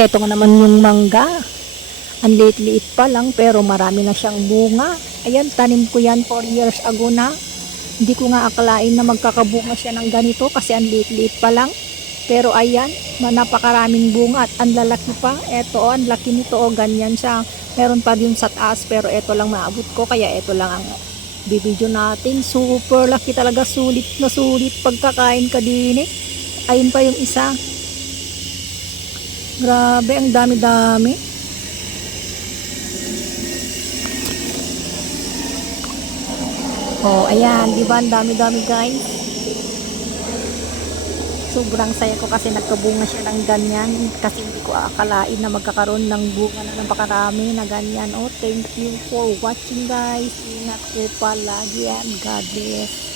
Eto nga naman yung mangga. Ang liit-liit pa lang pero marami na siyang bunga. Ayan, tanim ko yan 4 years ago na. Hindi ko nga akalain na magkakabunga siya ng ganito kasi ang liit-liit pa lang. Pero ayan, napakaraming bunga at ang lalaki pa. Eto, ang laki nito, ganyan siya. Meron pa din sa taas pero eto lang maabot ko kaya eto lang ang bibidyo natin. Super laki talaga, sulit na sulit pagkakain ka din eh. Ayun pa yung isa. Grabe, ang dami-dami. Oh, ayan, di ba? Ang dami-dami, guys. Sobrang saya ko kasi nagkabunga siya ng ganyan. Kasi hindi ko akalain na magkakaroon ng bunga na napakarami na ganyan. Oh, thank you for watching, guys. Ingat po palagi and God bless.